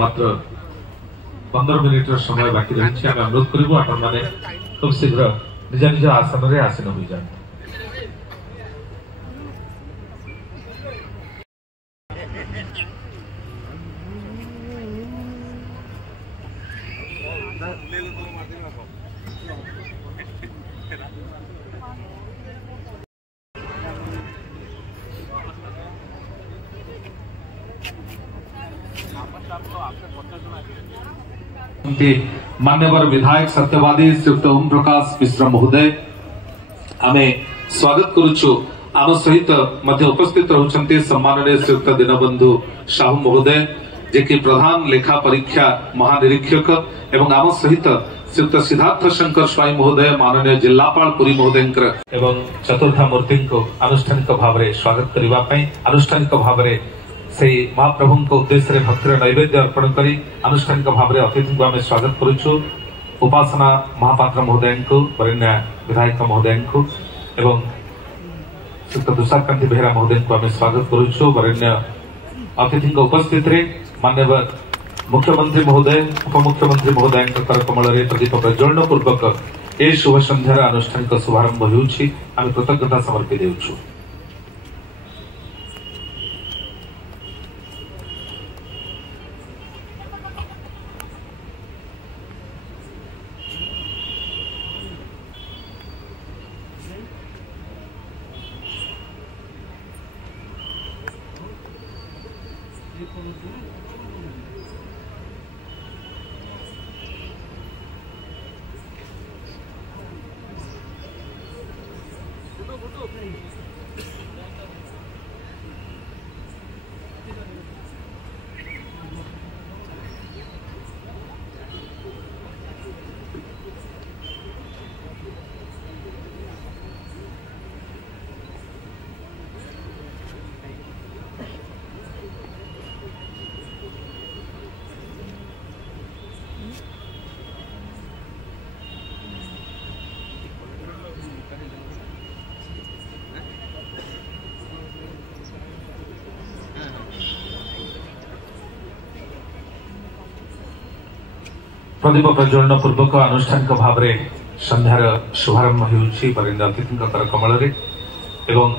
मात्र 15 मिनिट समय बाकी रही आम अनुरोध करूँ आपण मैंने खूब शीघ्र निज निज आसन में आसीन हो जाए। मान्यवर विधायक सत्यवादी श्रीयुक्त ओम प्रकाश मिश्र महोदय आमे स्वागत करुचु। आम सहित मध्य उपस्थित रहउछन्ते सम्माननीय श्रीयुक्त दीनबंधु साहू महोदय जे कि प्रधान लेखा परीक्षा महानिरीक्षक एवं आम सहित श्रीयुक्त सिद्धार्थ शंकर स्वाई महोदय माननीय जिलापाल पुरी महोदय एवं चतुर्था मूर्ति को आनुष्ठानिक भाव में स्वागत करने आनुष्ठानिक भाव में से महाप्रभु उद्देश्य भक्तिर नैवेद्य अर्पण कर आनुष्ठानिक भाव में अतिथि को आम स्वागत करुचु। उपासना महापात्र महोदय को वरेण्य विधायक महोदय को एवं श्रीयुक्त तुषारकांति बेहरा महोदय को आम स्वागत करुचु। वरेण्य अतिथि उपस्थित मान्यवर मुख्यमंत्री महोदय उपमुख्यमंत्री महोदय करकमल प्रदीप प्रज्वलन पूर्वक ए शुभ संध्यार आनुष्ठानिक शुभारंभ होउछि। आम कृतज्ञता समर्पित देउछु। प्रदीप प्रज्वलन पूर्वक आनुष्ठानिक भाव में संध्यार शुभारंभ होरेण्य अतिथि करकमल एवं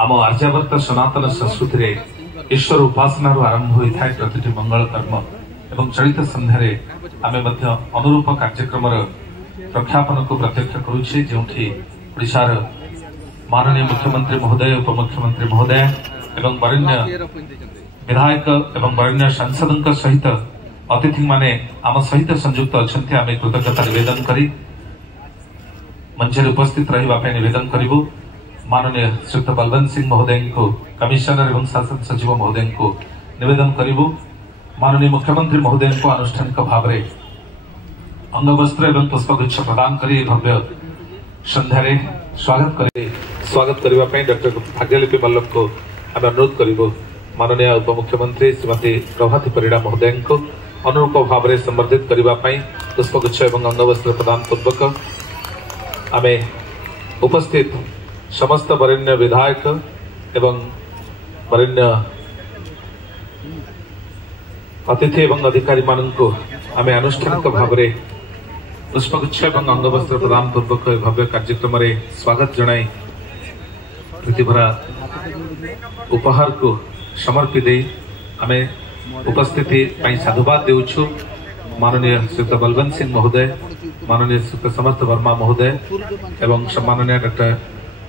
आम आर्यावर्त सनातन संस्कृति में ईश्वर उपासना आरंभ होता है प्रति मंगल कर्म एवं चलित संध्यारे आम अनुरूप कार्यक्रम प्रख्यापन को प्रत्यक्ष करुचे जो ओडिशार माननीय मुख्यमंत्री महोदय उपमुख्यमंत्री महोदय एवं वरेण्य विधायक एवं वरेण्य सांसद सहित अतिथि माने आम सहित संयुक्त अच्छा आम कृतज्ञता निवेदन करी मंच उपस्थित रहा निवेदन करूँ। माननीय श्रीयुक्त बलवंत सिंह महोदय को कमिश्नर एवं शासन सचिव महोदय को निवेदन करूँ। माननीय मुख्यमंत्री महोदय को आनुष्ठानिक भाव में अंगवस्त्र एवं पुष्पगुच्छ प्रदान कर भव्य संध्यारे स्वागत करने डॉक्टर भाग्यलिपि मल्लभ को आम अनुरोध करूँ। माननीय उपमुख्यमंत्री श्रीमती प्रभाती परिड़ा महोदय को अनुरूप भाव में संबर्धित करने पुष्पगुच्छ एवं अंगवस्त्र प्रदान पूर्वक आम उपस्थित समस्त वरेण्य विधायक एवं वरेण्य अतिथि एवं अधिकारी मानू आम आनुष्ठानिक भाव में पुष्पगुच्छ एवं अंगवस्त्र प्रदान पूर्वक भव्य कार्यक्रम में स्वागत जनाई प्रीतिभरा उपहार को समर्पित आम उपस्थिति साधुवाद देउछु। माननीय श्रीयुक्त बलवंत सिंह महोदय माननीय श्रीयुक्त समर्थ वर्मा महोदय एवं सम्माननीय डॉक्टर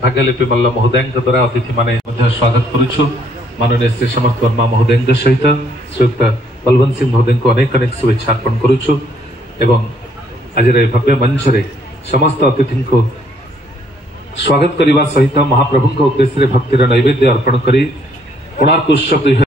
भाग्यलिपि मल्लभ महोदय द्वारा अतिथि माने स्वागत करुछु। माननीय श्री समर्थ वर्मा महोदय सहित श्रीयुक्त बलवंत सिंह महोदय को अनेक अनेक शुभेच्छा अर्पण करुछु एवं आज भव्य मंच रे समस्त अतिथि को स्वागत करने सहित महाप्रभु उद्देश्य भक्तिर नैवेद्य अर्पण कर कोणार्क उत्सव